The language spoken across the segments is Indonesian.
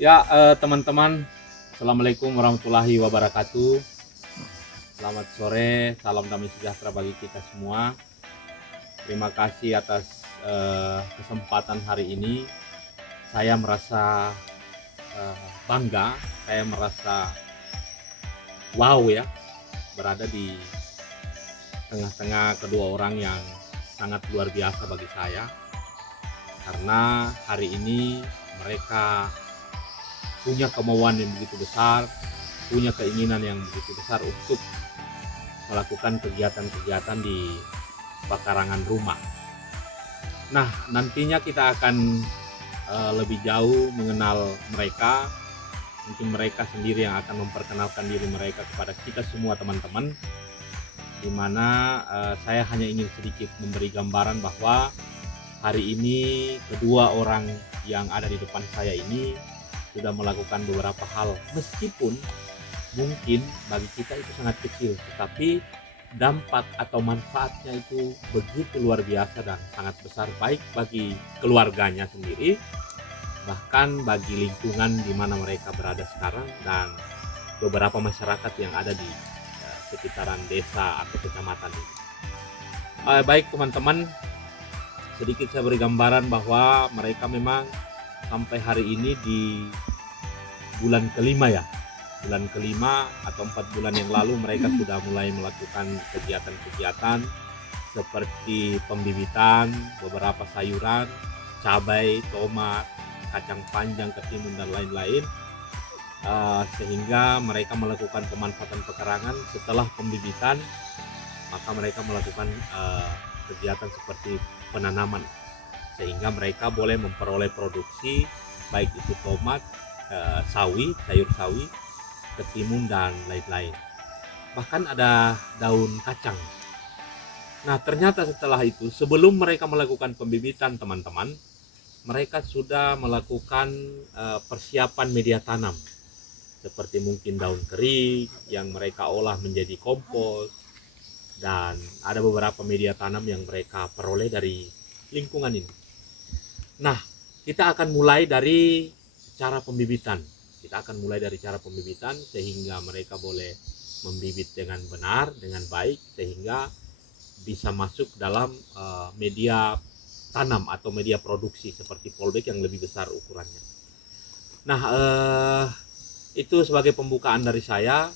Teman-teman, Assalamualaikum warahmatullahi wabarakatuh. Selamat sore, salam damai sejahtera bagi kita semua. Terima kasih atas kesempatan hari ini. Saya merasa bangga, saya merasa wow ya, berada di tengah-tengah kedua orang yang sangat luar biasa bagi saya. Karena hari ini mereka punya kemauan yang begitu besar, punya keinginan yang begitu besar untuk melakukan kegiatan-kegiatan di pekarangan rumah. Nah, nantinya kita akan lebih jauh mengenal mereka. Mungkin mereka sendiri yang akan memperkenalkan diri mereka kepada kita semua teman-teman. Dimana saya hanya ingin sedikit memberi gambaran bahwa hari ini kedua orang yang ada di depan saya ini sudah melakukan beberapa hal, meskipun mungkin bagi kita itu sangat kecil, tetapi dampak atau manfaatnya itu begitu luar biasa dan sangat besar, baik bagi keluarganya sendiri, bahkan bagi lingkungan di mana mereka berada sekarang dan beberapa masyarakat yang ada di sekitaran desa atau kecamatan ini. Baik teman-teman, sedikit saya beri gambaran bahwa mereka memang sampai hari ini di bulan kelima ya, bulan kelima atau 4 bulan yang lalu mereka sudah mulai melakukan kegiatan-kegiatan seperti pembibitan beberapa sayuran, cabai, tomat, kacang panjang, ketimun dan lain-lain, sehingga mereka melakukan pemanfaatan pekarangan. Setelah pembibitan maka mereka melakukan kegiatan seperti penanaman, sehingga mereka boleh memperoleh produksi baik itu tomat, sawi, sayur sawi, ketimun dan lain-lain. Bahkan ada daun kacang. Nah, ternyata setelah itu, sebelum mereka melakukan pembibitan teman-teman, mereka sudah melakukan persiapan media tanam, seperti mungkin daun kering yang mereka olah menjadi kompos, dan ada beberapa media tanam yang mereka peroleh dari lingkungan ini. Nah, kita akan mulai dari cara pembibitan. Sehingga mereka boleh membibit dengan benar, dengan baik, sehingga bisa masuk dalam media tanam atau media produksi seperti polybag yang lebih besar ukurannya. Nah, itu sebagai pembukaan dari saya.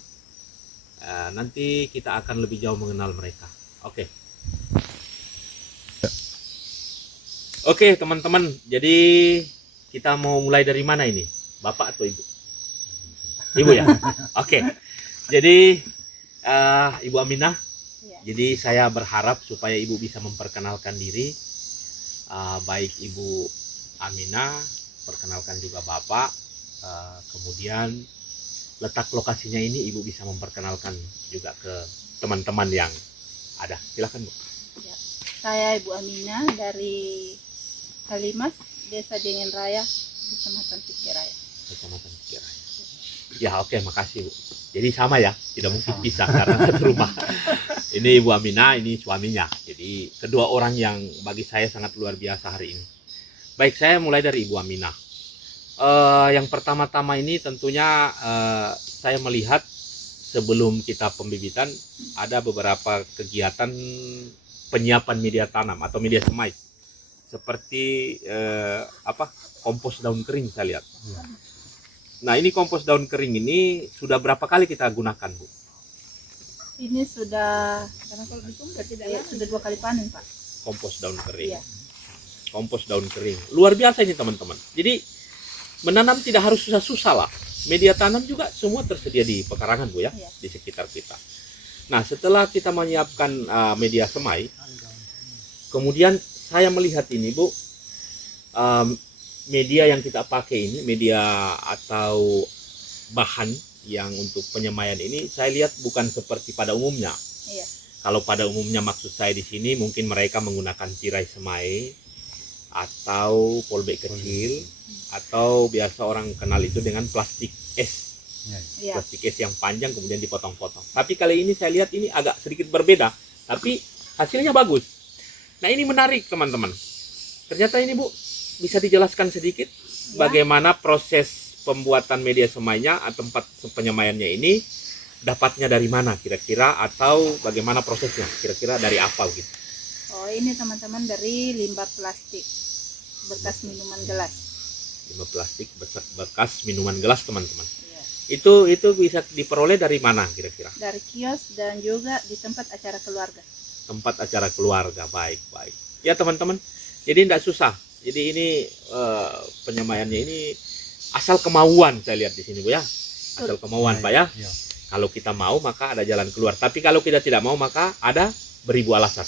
Nanti kita akan lebih jauh mengenal mereka. Oke teman-teman, jadi kita mau mulai dari mana ini? Bapak atau ibu? Ibu ya? Oke. Jadi Ibu Aminah, jadi saya berharap supaya ibu bisa memperkenalkan diri. Baik Ibu Aminah, perkenalkan juga Bapak. Kemudian letak lokasinya ini ibu bisa memperkenalkan juga ke teman-teman yang ada. Silakan Bu. Ya. Saya Ibu Aminah dari Kalimas, Desa Dingin Raya, Kecamatan Pikiraya. Ya oke, makasih Bu. Jadi sama ya, tidak mungkin pisah karena satu rumah. Ini Ibu Aminah, ini suaminya. Jadi kedua orang yang bagi saya sangat luar biasa hari ini. Baik, saya mulai dari Ibu Aminah. Yang pertama-tama ini tentunya saya melihat sebelum kita pembibitan ada beberapa kegiatan penyiapan media tanam atau media semai, seperti kompos daun kering saya lihat. Nah, ini kompos daun kering ini sudah berapa kali kita gunakan, Bu? Ini sudah, karena kalau itu sudah 2 kali panen, Pak. Kompos daun kering. Iya. Kompos daun kering. Luar biasa ini teman-teman. Jadi menanam tidak harus susah-susah lah. Media tanam juga semua tersedia di pekarangan Bu ya, Iya. di sekitar kita. Nah, setelah kita menyiapkan media semai, kemudian saya melihat ini Bu, media yang kita pakai ini, media atau bahan yang untuk penyemaian ini, saya lihat bukan seperti pada umumnya. Iya. Kalau pada umumnya maksud saya di sini mungkin mereka menggunakan tirai semai atau polybag kecil, atau biasa orang kenal itu dengan plastik es. Iya. Plastik es yang panjang kemudian dipotong-potong. Tapi kali ini saya lihat ini agak sedikit berbeda, tapi hasilnya bagus. Nah, ini menarik teman-teman. Ternyata ini Bu, bisa dijelaskan sedikit bagaimana proses pembuatan media semainya atau tempat penyemaiannya ini dapatnya dari mana kira-kira, atau bagaimana prosesnya kira-kira, dari apa gitu? Oh, ini teman-teman dari limbah plastik bekas minuman gelas. Limbah plastik bekas minuman gelas, teman-teman. Iya. Itu bisa diperoleh dari mana kira-kira? Dari kios dan juga di tempat acara keluarga. Tempat acara keluarga, baik. Ya teman-teman, jadi tidak susah. Jadi ini penyemaiannya ini asal kemauan, saya lihat di sini Bu ya. Asal kemauan Pak ya. Kalau kita mau maka ada jalan keluar. Tapi kalau kita tidak mau maka ada beribu alasan.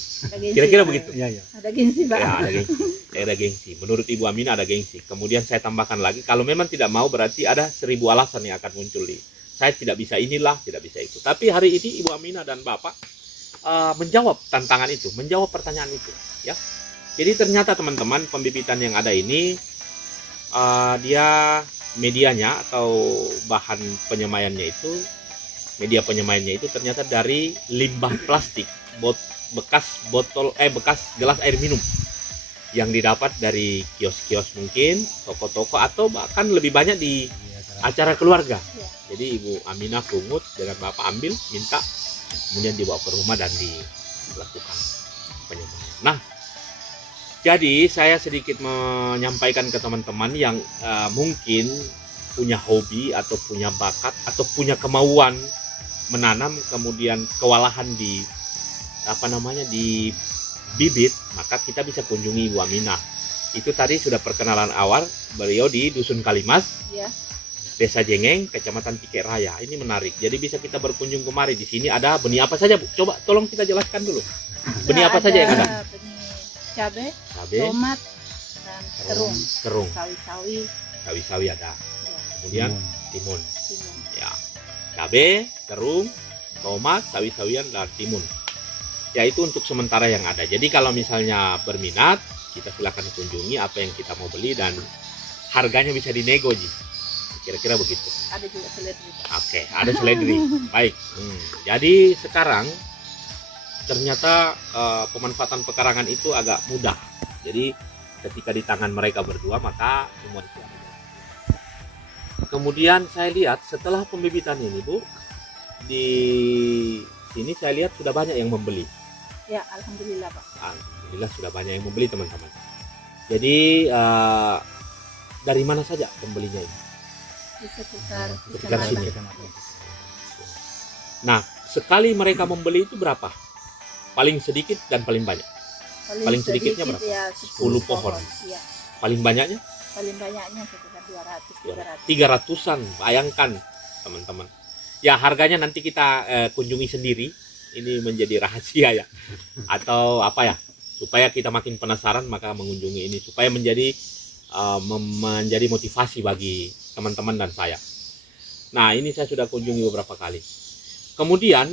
Kira-kira begitu. Ada gengsi Pak. Ya, ada gengsi. Menurut Ibu Aminah ada gengsi. Kemudian saya tambahkan lagi, kalau memang tidak mau berarti ada 1000 alasan yang akan muncul di. Saya tidak bisa inilah, tidak bisa itu. Tapi hari ini Ibu Aminah dan Bapak menjawab tantangan itu, menjawab pertanyaan itu. Ya. Jadi ternyata teman-teman, pembibitan yang ada ini dia medianya atau bahan penyemaiannya itu, media penyemaiannya itu ternyata dari limbah plastik bekas gelas air minum yang didapat dari kios-kios, mungkin toko-toko, atau bahkan lebih banyak di acara keluarga. Ya. Jadi Ibu Aminah pungut dengan Bapak ambil, minta, kemudian dibawa ke rumah dan dilakukan penyemaian. Nah, jadi saya sedikit menyampaikan ke teman-teman yang mungkin punya hobi atau punya bakat atau punya kemauan menanam, kemudian kewalahan di di bibit, maka kita bisa kunjungi Ibu Aminah. Itu tadi sudah perkenalan awal, beliau di Dusun Kalimas, Ya. Desa Jengeng, Kecamatan Tikek Raya. Ini menarik. Jadi bisa kita berkunjung kemari. Di sini ada benih apa saja, Bu? Coba tolong kita jelaskan dulu. Benih apa saja yang ada? Benih cabai, Cabai, tomat, dan kerung, sawi-sawi. ada. Ya. Kemudian timun. Timun. Ya. Cabai, kerung, tomat, sawi-sawian, dan timun. Ya, itu untuk sementara yang ada. Jadi kalau misalnya berminat, kita silakan kunjungi apa yang kita mau beli dan harganya bisa dinego, Ji. Kira-kira begitu. Ada juga seledri. Oke, ada seledri. Baik. Jadi sekarang ternyata pemanfaatan pekarangan itu agak mudah. Jadi ketika di tangan mereka berdua, maka semua itu ada. Kemudian saya lihat setelah pembibitan ini, Bu, di sini saya lihat sudah banyak yang membeli. Ya, alhamdulillah Pak. Alhamdulillah sudah banyak yang membeli, teman-teman. Jadi dari mana saja pembelinya ini? Di sekitar sini. Nah, sekali mereka membeli itu berapa? Paling sedikit dan paling banyak. Paling sedikitnya berapa? Ya, 10 pohon. Ya. Paling banyaknya? Paling banyaknya sekitar 200. 300-an, bayangkan teman-teman. Ya, harganya nanti kita kunjungi sendiri. Ini menjadi rahasia ya. Atau apa ya? Supaya kita makin penasaran maka mengunjungi ini, supaya menjadi motivasi bagi teman-teman dan saya. Nah, ini saya sudah kunjungi beberapa kali. Kemudian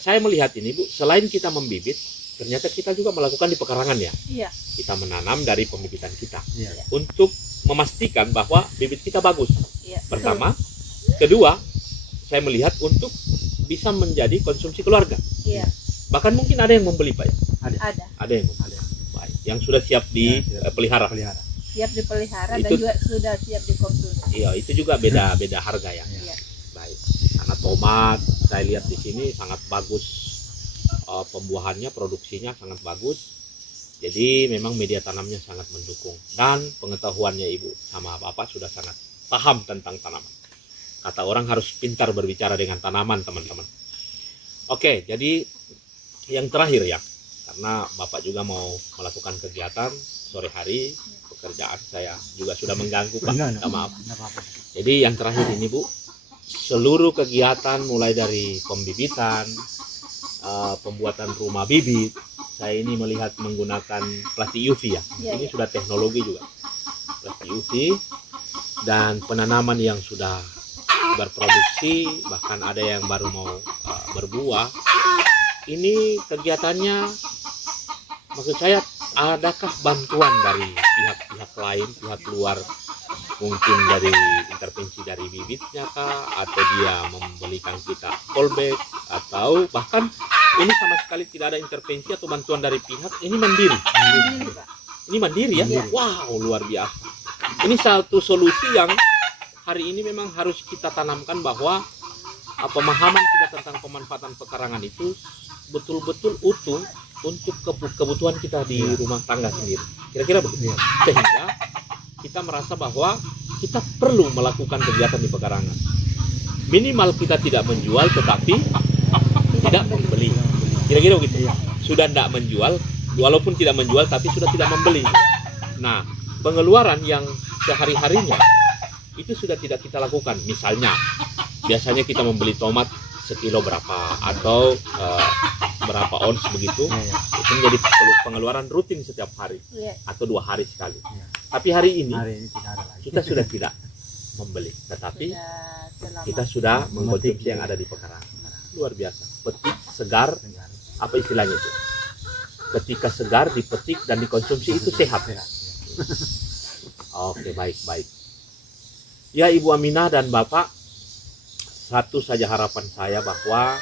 saya melihat ini, Bu, selain kita membibit, ternyata kita juga melakukan di pekarangan ya. Iya. Kita menanam dari pembibitan kita. Iya. Untuk memastikan bahwa bibit kita bagus. Iya. Pertama, kedua, saya melihat untuk bisa menjadi konsumsi keluarga. Iya. Bahkan mungkin ada yang membeli, Pak ya. Ada. Ada yang membeli. Baik. Yang sudah siap dipelihara. Siap dipelihara dan Itu- juga sudah siap dikonsumsi. Iya, itu juga beda harga ya. Iya. Baik. Karena tomat saya lihat di sini sangat bagus, pembuahannya, produksinya sangat bagus. Jadi memang media tanamnya sangat mendukung dan pengetahuannya Ibu sama Bapak sudah sangat paham tentang tanaman. Kata orang harus pintar berbicara dengan tanaman, teman-teman. Oke, jadi yang terakhir ya, karena Bapak juga mau melakukan kegiatan sore hari, pekerjaan saya juga sudah mengganggu Pak. Minta maaf. Jadi yang terakhir ini Bu, seluruh kegiatan mulai dari pembibitan, pembuatan rumah bibit, saya ini melihat menggunakan plastik UV ya. Iya, Ini iya. sudah teknologi juga. Plastik UV dan penanaman yang sudah berproduksi, bahkan ada yang baru mau berbuah. Ini kegiatannya, maksud saya, adakah bantuan dari pihak-pihak lain, pihak luar, mungkin dari intervensi dari bibitnya kah, atau dia membelikan kita callback, atau bahkan ini sama sekali tidak ada intervensi atau bantuan dari pihak, ini mandiri. Mandiri, Pak. Ini mandiri ya? Iya. Wow, luar biasa. Ini satu solusi yang hari ini memang harus kita tanamkan bahwa pemahaman kita tentang pemanfaatan pekarangan itu betul-betul utuh untuk kebutuhan kita di rumah tangga sendiri. Kira-kira begitu. Sehingga kita merasa bahwa kita perlu melakukan kegiatan di pekarangan. Minimal kita tidak menjual tetapi tidak membeli. Kira-kira begitu. Sudah tidak menjual, walaupun tidak menjual tapi sudah tidak membeli. Nah, pengeluaran yang sehari-harinya itu sudah tidak kita lakukan. Misalnya, biasanya kita membeli tomat sekilo berapa atau berapa ons begitu, itu menjadi pengeluaran rutin setiap hari atau 2 hari sekali. Tapi hari ini tidak ada lagi. kita sudah tidak membeli, tetapi kita sudah mengkonsumsi yang ada di pekarangan. Luar biasa, petik segar, apa istilahnya itu? Ketika segar dipetik dan dikonsumsi itu sehat. Oke, baik. Ya, Ibu Aminah dan Bapak, satu saja harapan saya bahwa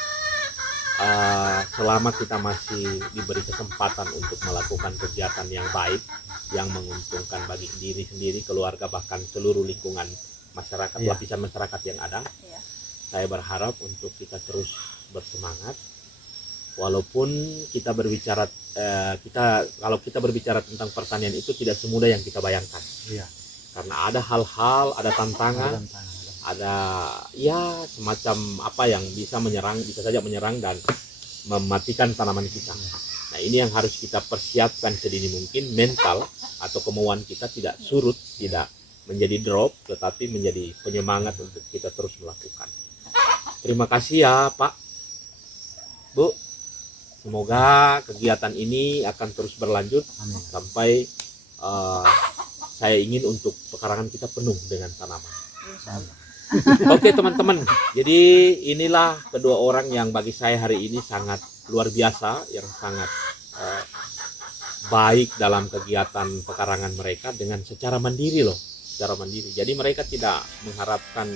selama kita masih diberi kesempatan untuk melakukan kegiatan yang baik, yang menguntungkan bagi diri sendiri, keluarga, bahkan seluruh lingkungan masyarakat, lapisan masyarakat yang ada, saya berharap untuk kita terus bersemangat. Walaupun kita berbicara, kalau kita berbicara tentang pertanian itu tidak semudah yang kita bayangkan. Karena ada hal-hal, ada tantangan, ada ya semacam apa yang bisa saja menyerang dan mematikan tanaman kita. Nah, ini yang harus kita persiapkan sedini mungkin, mental atau kemauan kita tidak surut, tidak menjadi drop, tetapi menjadi penyemangat untuk kita terus melakukan. Terima kasih ya Pak, Bu. Semoga kegiatan ini akan terus berlanjut sampai saya ingin untuk pekarangan kita penuh dengan tanaman. Oke teman-teman, jadi inilah kedua orang yang bagi saya hari ini sangat luar biasa, yang sangat baik dalam kegiatan pekarangan mereka dengan secara mandiri loh, secara mandiri. Jadi mereka tidak mengharapkan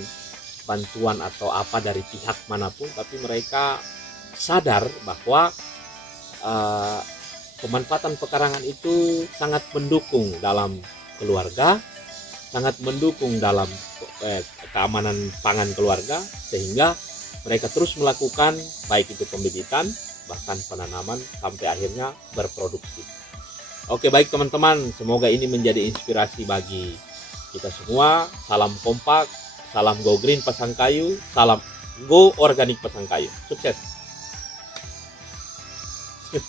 bantuan atau apa dari pihak manapun, tapi mereka sadar bahwa pemanfaatan pekarangan itu sangat mendukung dalam keluarga, sangat mendukung dalam keamanan pangan keluarga, sehingga mereka terus melakukan baik itu pembibitan bahkan penanaman sampai akhirnya berproduksi. Oke, baik teman-teman, semoga ini menjadi inspirasi bagi kita semua. Salam kompak, salam Go Green Pasangkayu, salam Go Organik Pasangkayu. Sukses.